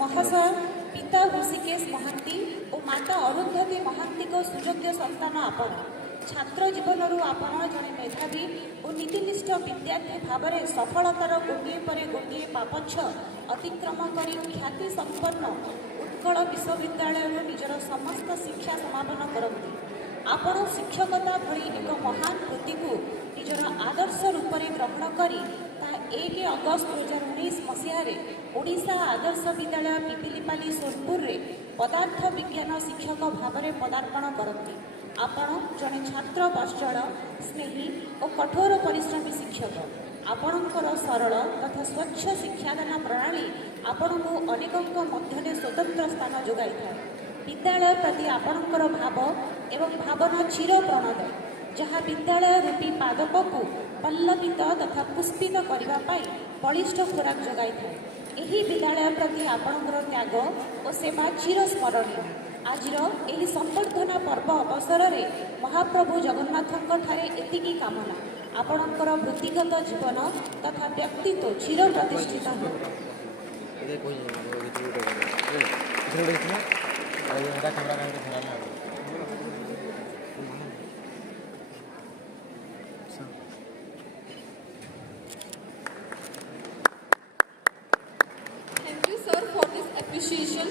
ମହାଶୟ ପିତା ଋଷିକେଶ ମହାନ୍ତି ଓ ମାତା ଅରୁନ୍ଧତୀ ମହାନ୍ତିଙ୍କ ସୁଯୋଗ୍ୟ ସନ୍ତାନ ଆପଣ। ଛାତ୍ର ଜୀବନରୁ ଆପଣ ଜଣେ ମେଧାବୀ ଓ ନୀତିନିଷ୍ଠ ବିଦ୍ୟାର୍ଥୀ ଭାବରେ ସଫଳତାର ଗୋଟିଏ ପରେ ଗୋଟିଏ ପାପଛ ଅତିକ୍ରମ କରି ଖ୍ୟାତି ସମ୍ପନ୍ନ ଉତ୍କଳ ବିଶ୍ୱବିଦ୍ୟାଳୟରୁ ନିଜର ସମସ୍ତ ଶିକ୍ଷା ସମାପନ କରନ୍ତି। ଆପଣ ଶିକ୍ଷକତା ଭଳି ଏକ ମହାନ ବୃତ୍ତିକୁ ନିଜର ଆଦର୍ଶ ରୂପରେ ଗ୍ରହଣ କରି ତାହା 1 ଅଗଷ୍ଟ 2019 ମସିହାରେ ଓଡ଼ିଶା ଆଦର୍ଶ ବିଦ୍ୟାଳୟ ପିପିଲିପାଲି ସୋନପୁରରେ ପଦାର୍ଥ ବିଜ୍ଞାନ ଶିକ୍ଷକ ଭାବରେ ପଦାର୍ପଣ କରନ୍ତି। ଆପଣ ଜଣେ ଛାତ୍ର ବତ୍ସଳ, ସ୍ନେହୀ ଓ କଠୋର ପରିଶ୍ରମୀ ଶିକ୍ଷକ। ଆପଣଙ୍କର ସରଳ ତଥା ସ୍ୱଚ୍ଛ ଶିକ୍ଷାଦାନ ପ୍ରଣାଳୀ ଆପଣଙ୍କୁ ଅନେକଙ୍କ ମଧ୍ୟରେ ସ୍ୱତନ୍ତ୍ର ସ୍ଥାନ ଯୋଗାଇଥାଏ। ବିଦ୍ୟାଳୟ ପ୍ରତି ଆପଣଙ୍କର ଭାବ ଏବଂ ଭାବନା ଚିର ପ୍ରଣଦ, ଯାହା ବିଦ୍ୟାଳୟ ରୂପୀ ପାଦପକୁ ପଲ୍ଲବିତ ତଥା ପୁଷ୍ପିତ କରିବା ପାଇଁ ବଳିଷ୍ଠ ଖୋରାକ ଯୋଗାଇଥାଏ। ଏହି ବିଦ୍ୟାଳୟ ପ୍ରତି ଆପଣଙ୍କର ତ୍ୟାଗ ଓ ସେବା ଚିରସ୍ମରଣୀୟ। ଆଜିର ଏହି ସମ୍ବର୍ଦ୍ଧନା ପର୍ବ ଅବସରରେ ମହାପ୍ରଭୁ ଜଗନ୍ନାଥଙ୍କ ଠାରେ ଏତିକି କାମନା, ଆପଣଙ୍କର ବୃତ୍ତିଗତ ଜୀବନ ତଥା ବ୍ୟକ୍ତିତ୍ୱ ଚିର ପ୍ରତିଷ୍ଠିତ ହେଉ। Thank you, sir, for this appreciation.